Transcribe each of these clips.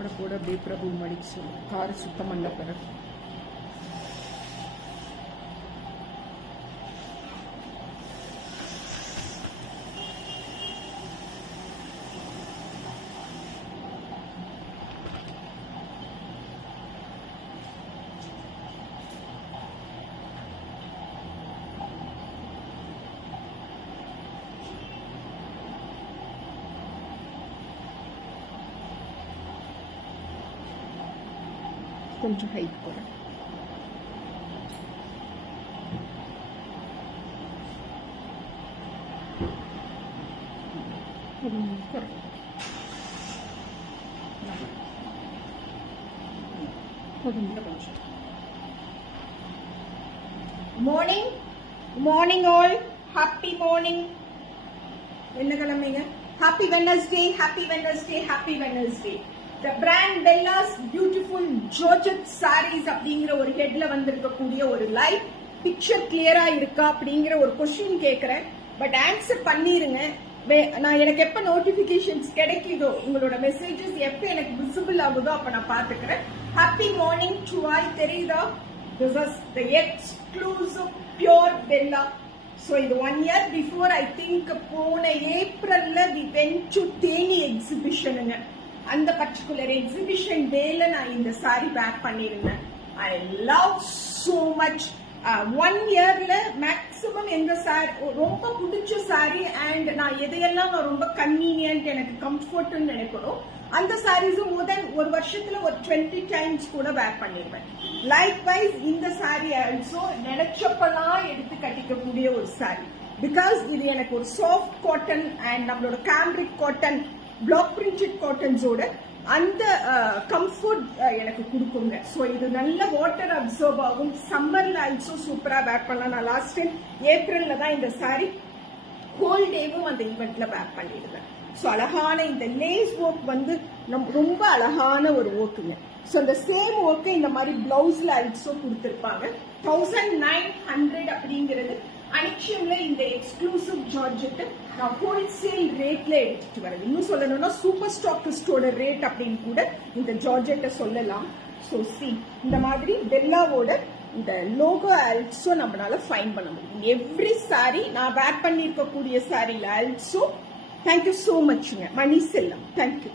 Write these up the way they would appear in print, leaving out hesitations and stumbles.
போட போட அப்படியே பிரபு மடிச்சு காரை சுத்தம் பண்ண பிறகு கொஞ்சம் ஹைட் போகிறேன். Morning morning all, happy morning. என்ன கிழமைங்க? Happy Wednesday, happy Wednesday, happy Wednesday. The brand Bella's beautiful Georgette sarees அப்படிங்கிற ஒரு ஹெட்ல வந்திருக்கக்கூடிய ஒரு லைவ் பிக்சர் கிளியரா இருக்கா அப்படிங்கிற ஒரு கொஸ்டின் கேட்கிறேன். பட் ஆன்சர் பண்ணிருங்க. நான் எனக்கு எப்ப நோட்டிபிகேஷன்ஸ் கிடைக்குதோ, உங்களோட மெசேஜஸ் எப்ப எனக்கு விசிபிள் ஆகுதோ அப்ப நான் பாத்துக்கிறேன். Happy morning to all. தெரியுதா? This is the exclusive pure Bella. So இது 1 year before, I think போன ஏப்ரல்ல we went to தேனி எக்ஸிபிஷனுங்க. அந்த பர்டிகுலர் எக்ஸிபிஷன் டேல நான் இந்த சாரி பேக் பண்ணிருந்தேன். I love so much. 1 இயர்ல மேக்சிமம் எந்த சாரி ரொம்ப பிடிச்ச சாரி அண்ட் நான் எதையெல்லாம் நான் ரொம்ப கன்வீனியன்ட், எனக்கு கம்ஃபர்ட்னு நினைக்கணும், அந்த சாரீஸும் முதல் ஒரு வருஷத்துல ஒரு 20 டைம்ஸ் கூட பேக் பண்ணிருவேன். லைக் வைஸ் இந்த சாரி ஆல்சோ நினைச்சப்பெல்லாம் எடுத்து கட்டிக்கக்கூடிய ஒரு சாரி. பிகாஸ் இது எனக்கு ஒரு சாஃப்ட் காட்டன் அண்ட் நம்மளோட கேம்ரிக் காட்டன், பிளாக் பிரிண்டட் காட்டன்ஸோட அந்த கம்ஃபர்ட் எனக்கு கொடுக்குங்க. ஸோ இது நல்ல வாட்டர் அப்சர்வ் ஆகும். சம்மர்ல ஆல்சோ சூப்பரா பேக் பண்ணலாம். நான் லாஸ்ட் டைம் ஏப்ரல்ல தான் இந்த சாரி ஹோல் டேவும் அந்த ஈவெண்ட்ல பேக் பண்ணிடுவேன். ஸோ அழகான இந்த லேஸ் ஒர்க் வந்து ரொம்ப அழகான ஒரு ஒர்க்குங்க. ஸோ இந்த சேம் ஒர்க்கு இந்த மாதிரி பிளவுஸ்ல ஆல்சோ கொடுத்துருப்பாங்க. 1900 அப்படிங்கிறது அனிக்ஷன்ல இந்த எக்ஸ்க்ளூசிவ் ஜார்ஜெட் நான் ஹோல்சேல் ரேட்ல எடுத்துட்டு வரேன். இன்னும் சொல்லணும்னா சூப்பர் ஸ்டாக்கிஸ்டோட ரேட் அப்படின்னு கூட இந்த ஜார்ஜெட்டை சொல்லலாம். ஸோ இந்த மாதிரி பெல்லாவோட இந்த லோகோ ஆல்சோ நம்மளால ஃபைன் பண்ண முடியும். எவ்ரி சாரி நான் வேர் பண்ணிருக்கக்கூடிய சாரில ஆல்சோ தேங்க்யூ சோ மச்ங்க மணி செல்லம், தேங்க்யூ.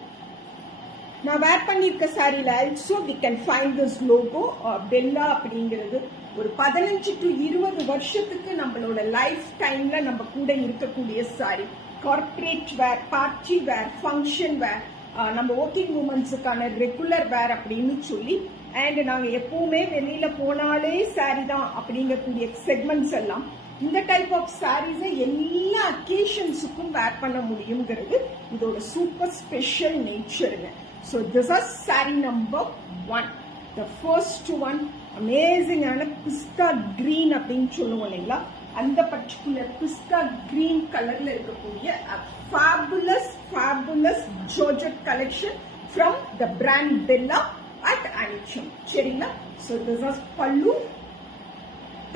நான் வேர் பண்ணிருக்க சாரில also we can find this logo Bella அப்படிங்கிறது. ஒரு 15 to 20 வருஷத்துக்கு நம்மளோட லைஃப் டைம்ல நம்ம கூட இருக்கக்கூடிய சாரி. கார்பரேட் வேர், பார்ட்டி வேர், ஃபங்க்ஷன் வேர், நம்ம ஒர்க்கிங் உமன்ஸுக்கான ரெகுலர் வேர் அப்படின்னு சொல்லி, அண்ட் நாங்க எப்பவுமே வெளியில போனாலே சாரி தான் அப்படிங்கக்கூடிய செக்மெண்ட்ஸ் எல்லாம் இந்த டைப் ஆஃப் சாரீஸை எல்லா அக்கேஷன்ஸுக்கும் வேர் பண்ண முடியுங்கிறது இதோட சூப்பர் ஸ்பெஷல் நேச்சருங்க. So this is sari number 1. The first one அமேசிங்கான பிஸ்தா கிரீன் அப்படின்னு சொல்லுவோம் இல்லைங்களா, அந்த பர்டிகுலர் பிஸ்தா கிரீன் கலர்ல இருக்கக்கூடிய fabulous georgette collection from the brand Bella at Anicham. சரிங்களா? So this is pallu.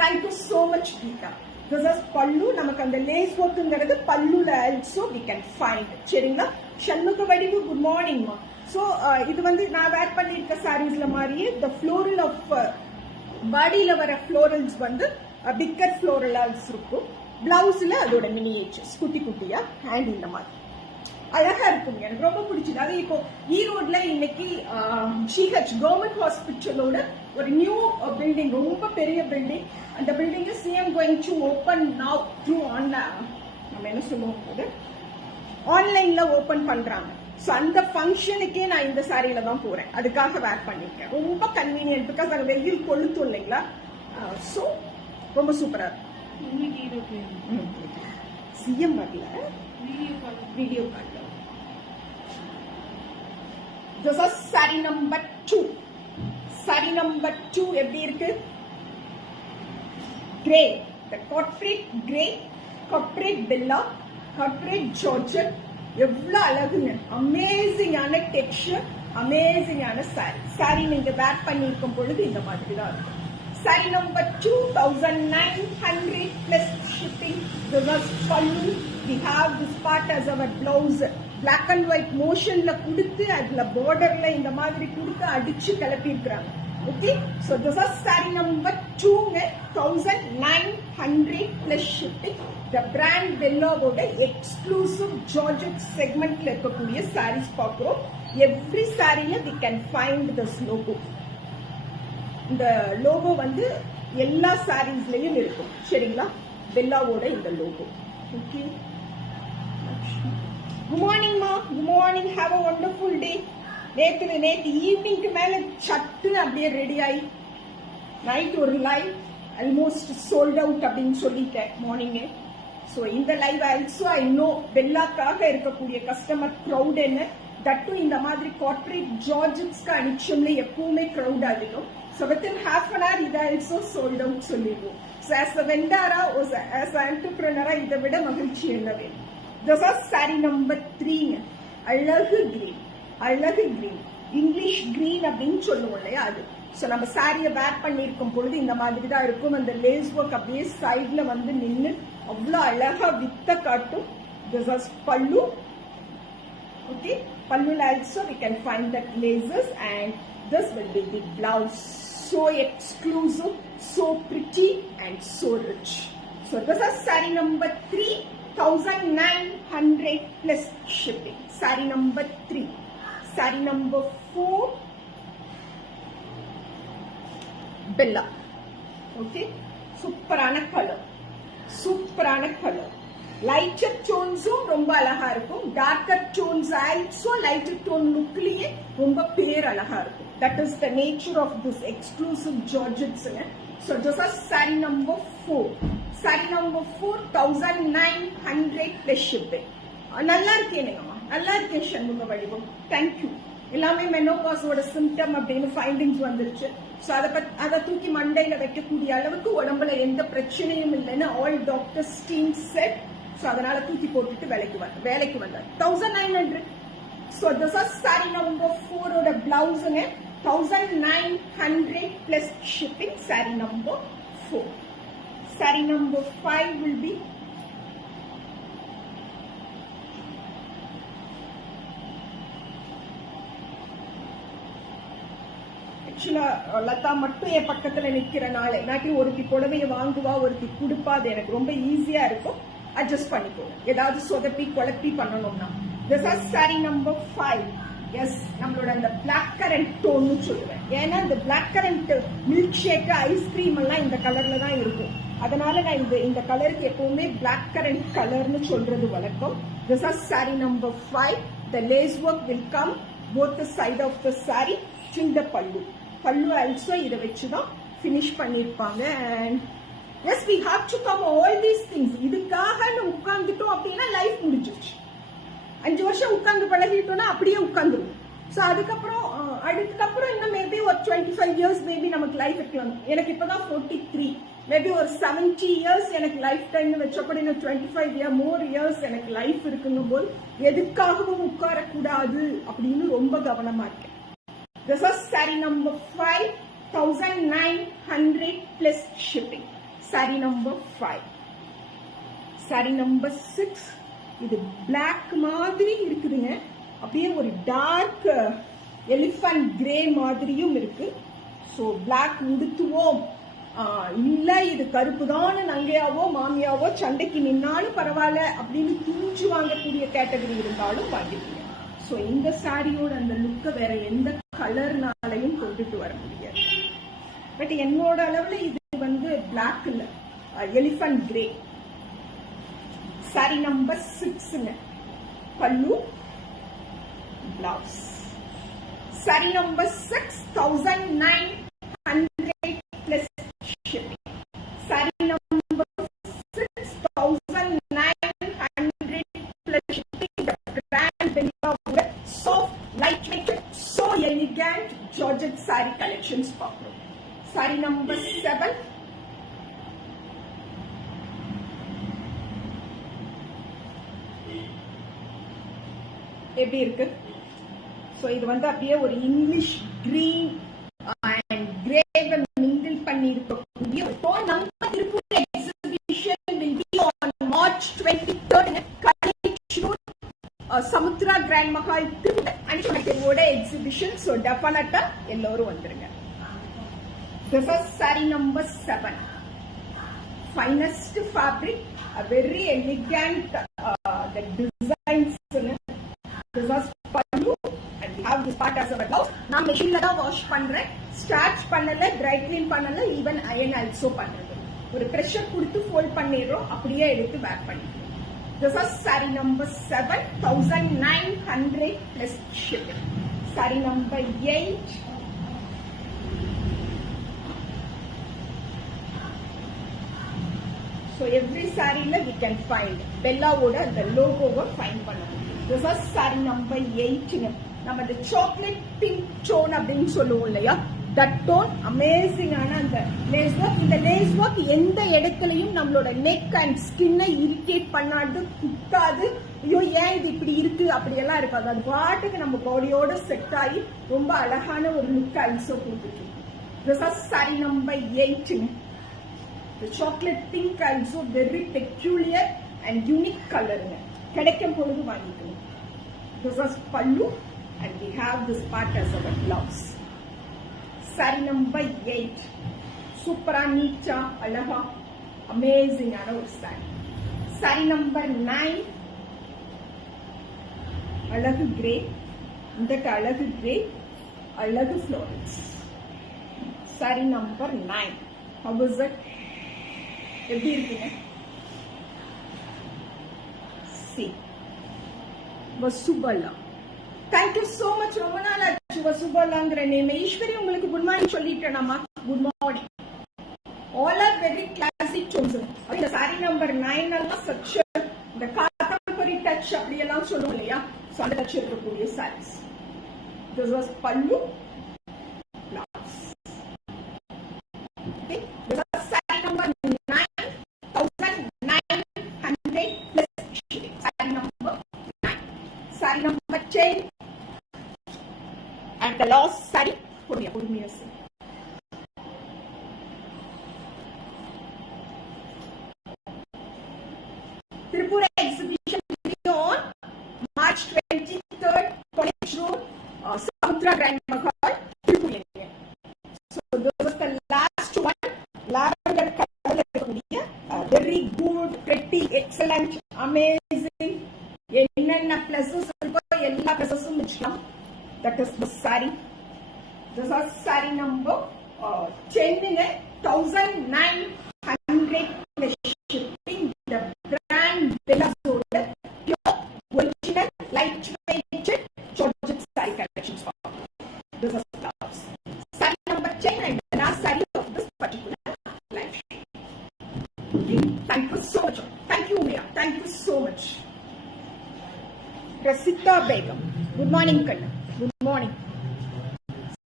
Thank you so much Geetha. This is pallu. நமக்கு அந்த லேஸ் ஒர்க்குங்கிறது பல்லுல ஆல்சோ வி கேன் ஃபைண்ட். சரிங்களா? சண்முக வடிவு, குட் மார்னிங்மா. ஸோ இது வந்து நான் வேர் பண்ணிருக்க சாரீஸ்ல மாதிரியே த ஃப்ளோரல் ஆஃப் பாடியில வர ஃப்ளோரல்ஸ் வந்து பிக்கர் ஃப்ளோரல்ஸ் இருக்கும். பிளவுஸ்ல அதோட மினியேச்சர்ஸ் குட்டி குட்டியா ஹேண்ட் இந்த மாதிரி அழகா இருக்குங்க. எனக்கு ரொம்ப பிடிச்சது. அது இப்போ ஈரோட்ல இன்னைக்கு GH கவர்மெண்ட் ஹாஸ்பிட்டலோட ஒரு நியூ பில்டிங், ரொம்ப பெரிய பில்டிங். அந்த building CM going to open now through நம்ம என்ன சொல்லுவோம் போது ஆன்லைன்ல ஓபன் பண்றாங்க. ஸோ அந்த ஃபங்க்ஷனுக்கே நான் இந்த சாரியில தான் போறேன். அதுக்காக வேர் பண்ணிருக்கேன். ரொம்ப கன்வீனியன்ட். பிகாஸ் அங்கே வெயில் கொளுத்தும் இல்லைங்களா. ஸோ ரொம்ப சூப்பரா இருக்கும். சிஎம் வரல, வீடியோ கால்ல. This is saree number 2. Saree number 2 எப்படி இருக்கு? Grey, the corporate grey, corporate bella, corporate georgette. எவ்வளவு அழகுங்க. அமேசிங்கான டெக்ஸ்சர், அமேசிங்கான சாரி. சாரி நீங்க வேர் பண்ணிருக்கும் பொழுது இந்த மாதிரி தான் இருக்கும். Sorry number 2900 plus shipping. This is pallu. We have this part as our blouse. black and white motionல கொடுத்து அதுல borderல இந்த மாதிரி கொடுத்து அடிச்சு கிளப்பி இருக்காங்க. Okay, so this is saree number 2, 1900 plus shipping. The brand Bella ஓட exclusive Georgette segmentல இருக்கக்கூடிய sarees பார்க்கிறோம். Every saree we can find this logo. இந்த logo வந்து எல்லா sareesலயும் இருக்கும். சரிங்களா? பெல்லாவோட இந்த logo. Okay. Good morning ma. Good morning. Have a wonderful day. நேற்று ஈவினிங்க்கு மேல சட்டு அப்படியே ரெடி ஆகி நைட் ஒரு லைவ் ஆல்மோஸ்ட் சோல்ட் அவுட் அப்படின்னு சொல்லிட்டேன் மார்னிங்கே. ஸோ இந்த லைவ் ஆல்சோ ஐ நோ பெல்லாக்காக இருக்கக்கூடிய கஸ்டமர் க்ரௌட் என்ன, தட்டும் இந்த மாதிரி கார்பரேட் ஜார்ஜெட்ஸ்க்கு அனிச்சம்ல எப்பவுமே க்ரௌட் அதிகம். So within half an hour இதை ஆல்சோ சோல்ட் அவுட் சொல்லிடுவோம். ஸோ ஆஸ் அ வெண்டாரா ஆஸ் அ என்டர்பிரனரா இதை விட மகிழ்ச்சி என்ன வேணும். திஸ் இஸ் saree number 3, அழகு கிரீன். அழகு கிரீன், இங்கிலீஷ் கிரீன் அப்படின்னு சொல்லுவோம் இல்லையா அது. ஸோ நம்ம சாரியை வேர் பண்ணியிருக்கும் பொழுது இந்த மாதிரி தான் இருக்கும். அந்த லேஸ் ஒர்க் அப்படியே சைட்ல வந்து நின்று அவ்வளோ அழகா வித்த காட்டும். திஸ் இஸ் பல்லு. ஓகே, பல்லுல also we can find that laces and this will be the blouse. So exclusive, so pretty and so rich. So this is saree number 3, 1900 plus shipping. Saree number 3. Saree number 4, Bella. Okay, சூப்பரான கலர், சூப்பரான கலர். Lighter டோன்ஸும் ரொம்ப அழகா இருக்கும். Darker tones also lighter tone லுக்லயே ரொம்ப பேர் அழகா இருக்கும். That is the nature of this exclusive georgettes. So this is saree number 4. Saree number 4, 1900 plus shipping. நல்லா இருக்கேனுங்கம்மா, நல்லா இருக்கேன் சண்முக வடிவம். தேங்க்யூ. எல்லாமே மெனோபாஸோட சிம்டம் அப்படின்னு ஃபைண்டிங்ஸ் வந்துருச்சு. ஸோ அதை தூக்கி மண்டையில வைக்கக்கூடிய அளவுக்கு உடம்புல எந்த பிரச்சனையும் இல்லைன்னு all doctors team said. So அதனால தூக்கி போட்டுட்டு வேலைக்கு வந்தார். 1900. So this is saree number 4 ஓட பிளவுஸுங்க. 1900 plus shipping. saree number 4. saree number 5 will be Latha மட்டும் என் பக்கத்துல நிக்கிறனால இல்லாட்டி ஒருத்தி புடவைய வாங்குவா ஒருத்தி கொடுப்பா. அது எனக்கு ரொம்ப ஈஸியா இருக்கும். அட்ஜஸ்ட் பண்ணிக்கோங்க. ஏதாவது சொதப்பி குழப்பி பண்ணணும்னா. This is saree number 5. Yes, நம்மளோட அந்த பிளாக் கரண்ட் டோன்னு சொல்லுவேன். ஏன்னா இந்த black currant milk shake ice cream எல்லாம் இந்த கலர்ல தான் இருக்கும். அதனால நான் இந்த கலருக்கு எப்பவுமே பிளாக் கரண்ட் கலர்னு சொல்றது வழக்கம். This is saree number 5. The lace work will come both the side of the saree till the pallu. Pallu also இதை வச்சுதான் பினிஷ் பண்ணிருப்பாங்க. And yes, we have to come all these things. இதுக்காக உட்கார்ந்துட்டோம் அப்படின்னா life முடிஞ்சிருச்சு. 5 வருஷம் உட்கார்ந்து பழகிட்டோம்னா அப்படியே உட்கார்ந்துருவோம். ஸோ அதுக்கப்புறம் இன்னும் மேபி ஒரு 25 இயர்ஸ் மேபி நமக்கு லைஃப் இருக்கலாம். எனக்கு இப்பதான் 43. மேபி ஒரு 70 இயர்ஸ் எனக்கு லைஃப் டைம்னு வச்சப்படி இன்னும் 25 more இயர்ஸ் எனக்கு லைஃப் இருக்குங்கும் போது எதுக்காகவும் உட்காரக்கூடாது அப்படின்னு ரொம்ப கவனமா இருக்கேன். This is saree number 5, 1900 plus shipping. Saree number 5. Saree number 6. இது black மாதிரி இருக்குதுங்க. அப்படியே ஒரு டார்க் எலிஃபண்ட் கிரே மாதிரியும் இருக்கு. ஸோ black உடுத்துவோம், இல்ல இது கருப்பு தான் நங்கையாவோ மாமியாவோ சண்டைக்கு நின்னாலும் பரவாயில்ல அப்படின்னு துணிஞ்சு வாங்கக்கூடிய கேட்டகரி இருந்தாலும் வாங்கிருக்கீங்க. ஸோ இந்த சாரியோட அந்த லுக்கை வேற எந்த கலர்னாலையும் கொண்டுட்டு வர முடியாது. பட் என்னோட அளவுல இது வந்து பிளாக் இல்ல, elephant grey. saree number 6, pallu, blouse. saree number 6, 1900 plus shipping. saree number 6, 1900 plus shipping. The brand Bella soft, lightweight, so elegant Georgette saree collections பார்க்கிறோம். saree number 7. எப்படி இருக்கு? சோ இது வந்து அப்படியே ஒரு இங்கிலீஷ் கிரீன் அண்ட் கிரேவ mingle பண்ணி இருக்கக்கூடிய ஒரு நம்ம Tiruppur exhibition will be on March 23rd in Kaleshur, Samudra Mahal திருவோட எக்ஸிபிஷன். ஸோ டெஃபினட்டா எல்லோரும் வந்துருங்க. This is saree number 7. Finest fabric, a very elegant the designs. This is pallu and we have this part as our blouse. நான் machine la wash பண்றேன். Starch பண்ணல, dry clean பண்ணல, even iron also பண்றது. ஒரு pressure கொடுத்து fold பண்ணிரோம், அப்படியே எடுத்து wear பண்ணிக்கலாம். This is saree number 7, 1900 plus shipping. Saree number 8. So every saree la we can find Bella oda the logo wa find பண்ணலாம். This is saree number 8. நம்ம the chocolate pink tone அப்படினு சொல்லுவோம் இல்லையா, that tone amazing ஆன அந்த lace work. இந்த lace work எந்த இடத்துலயும் நம்மளோட neck and skin irritate பண்ணாது, குத்தாது, ஐயோ ஏன் இது இப்படி இருக்கு அப்படியெல்லாம் இருக்காது. அது பாட்டுக்கு நம்ம பாடியோட செட் ஆகி ரொம்ப அழகான ஒரு லுக் ஆல்சோ கொடுத்துட்டு. This is saree number 8. The chocolate pink also very peculiar and unique color. கிடைக்கும் பொழுது வாங்கிக்கணும். This is pallu and we have this part as our blouse. Saree number 8. Super neat, alaha, amazing ஆன ஒரு saree. Saree number 9. அழகு grey, இந்த அழகு grey, அழகு florals. Saree number 9. How was it? எப்படி இருக்குங்க? See, வசுபலா. Thank you so much. ரொம்ப நாள் ஆச்சு வசுபலாங்கிற நேம். ஈஸ்வரி உங்களுக்கு குட் மார்னிங் சொல்லிட்டேனாமா? Good morning. All are very classic tones. இந்த saree number 9 எல்லாம் such இந்த காட்டம்பரி டச் அப்படி எல்லாம் சொல்லுவோம் இல்லையா, சோ அந்த டச் இருக்கக்கூடிய sarees. This was pallu, blouse. Okay, this was saree number 9,900 plus shipping. Saree number 9. Saree number 10. And the last saree, பொறுமையா see. Tripura exhibition on March 23rd, College Road, Samudra Grand Mahal, Tripura. So this was the last one. Lavender color, very good, pretty, excellent, amazing. என்னென்ன pluses இருக்கோ எல்லா pluses வச்சுக்கலாம். That is the saree. This is saree number 10. 1900 plus shipping. The brand Bella Soda, pure original lightweight Georgette saree collections. This is blouse. Saree number 10 and the last saree of this particular line. Okay. Thank you so much. Thank you, Mia. Thank you so much. Rasita Begum. Good morning, Kanna. Good morning.